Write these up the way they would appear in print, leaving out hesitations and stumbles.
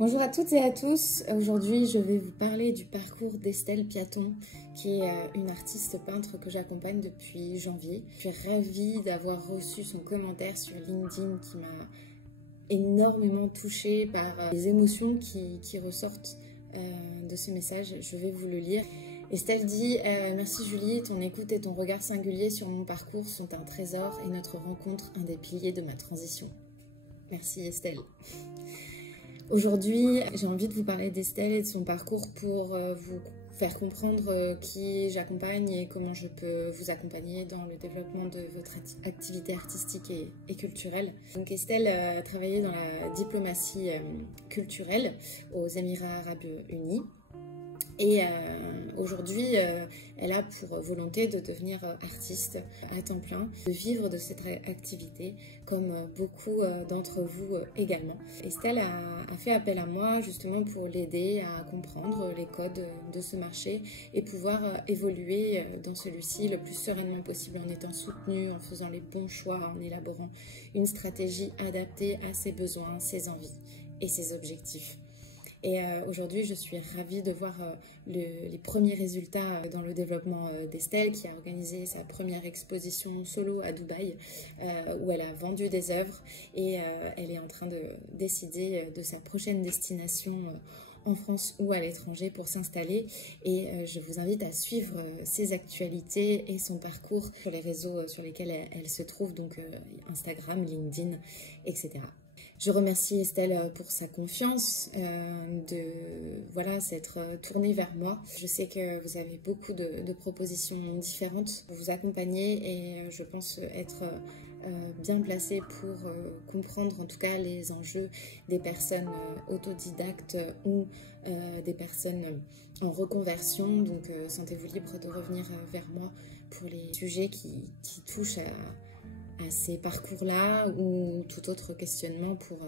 Bonjour à toutes et à tous. Aujourd'hui, je vais vous parler du parcours d'Estelle Piaton, qui est une artiste peintre que j'accompagne depuis janvier. Je suis ravie d'avoir reçu son commentaire sur LinkedIn qui m'a énormément touchée par les émotions qui ressortent de ce message. Je vais vous le lire. Estelle dit « Merci Julie, ton écoute et ton regard singulier sur mon parcours sont un trésor et notre rencontre un des piliers de ma transition. » Merci Estelle. Aujourd'hui, j'ai envie de vous parler d'Estelle et de son parcours pour vous faire comprendre qui j'accompagne et comment je peux vous accompagner dans le développement de votre activité artistique et culturelle. Donc Estelle a travaillé dans la diplomatie culturelle aux Émirats Arabes Unis. Et aujourd'hui, elle a pour volonté de devenir artiste à temps plein, de vivre de cette activité, comme beaucoup d'entre vous également. Estelle a fait appel à moi justement pour l'aider à comprendre les codes de ce marché et pouvoir évoluer dans celui-ci le plus sereinement possible en étant soutenue, en faisant les bons choix, en élaborant une stratégie adaptée à ses besoins, ses envies et ses objectifs. Et aujourd'hui, je suis ravie de voir les premiers résultats dans le développement d'Estelle, qui a organisé sa première exposition solo à Dubaï, où elle a vendu des œuvres et elle est en train de décider de sa prochaine destination en France ou à l'étranger pour s'installer. Et je vous invite à suivre ses actualités et son parcours sur les réseaux sur lesquels elle se trouve, donc Instagram, LinkedIn, etc. Je remercie Estelle pour sa confiance, de s'être tournée vers moi. Je sais que vous avez beaucoup de propositions différentes pour vous accompagner et je pense être bien placée pour comprendre en tout cas les enjeux des personnes autodidactes ou des personnes en reconversion. Donc sentez-vous libre de revenir vers moi pour les sujets qui touchent à ces parcours-là ou tout autre questionnement pour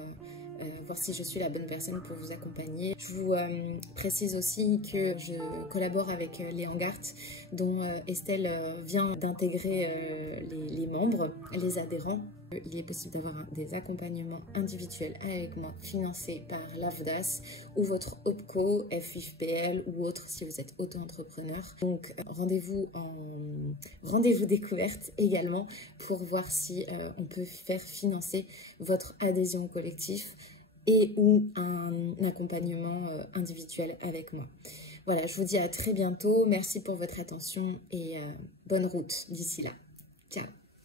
voir si je suis la bonne personne pour vous accompagner. Je vous précise aussi que je collabore avec les Hangart, dont Estelle vient d'intégrer les membres, les adhérents. Il est possible d'avoir des accompagnements individuels avec moi, financés par l'AFDAS ou votre OPCO, FIFPL ou autre si vous êtes auto-entrepreneur. Donc rendez-vous découverte également pour voir si on peut faire financer votre adhésion au collectif et ou un accompagnement individuel avec moi. Voilà, je vous dis à très bientôt. Merci pour votre attention et bonne route d'ici là. Ciao.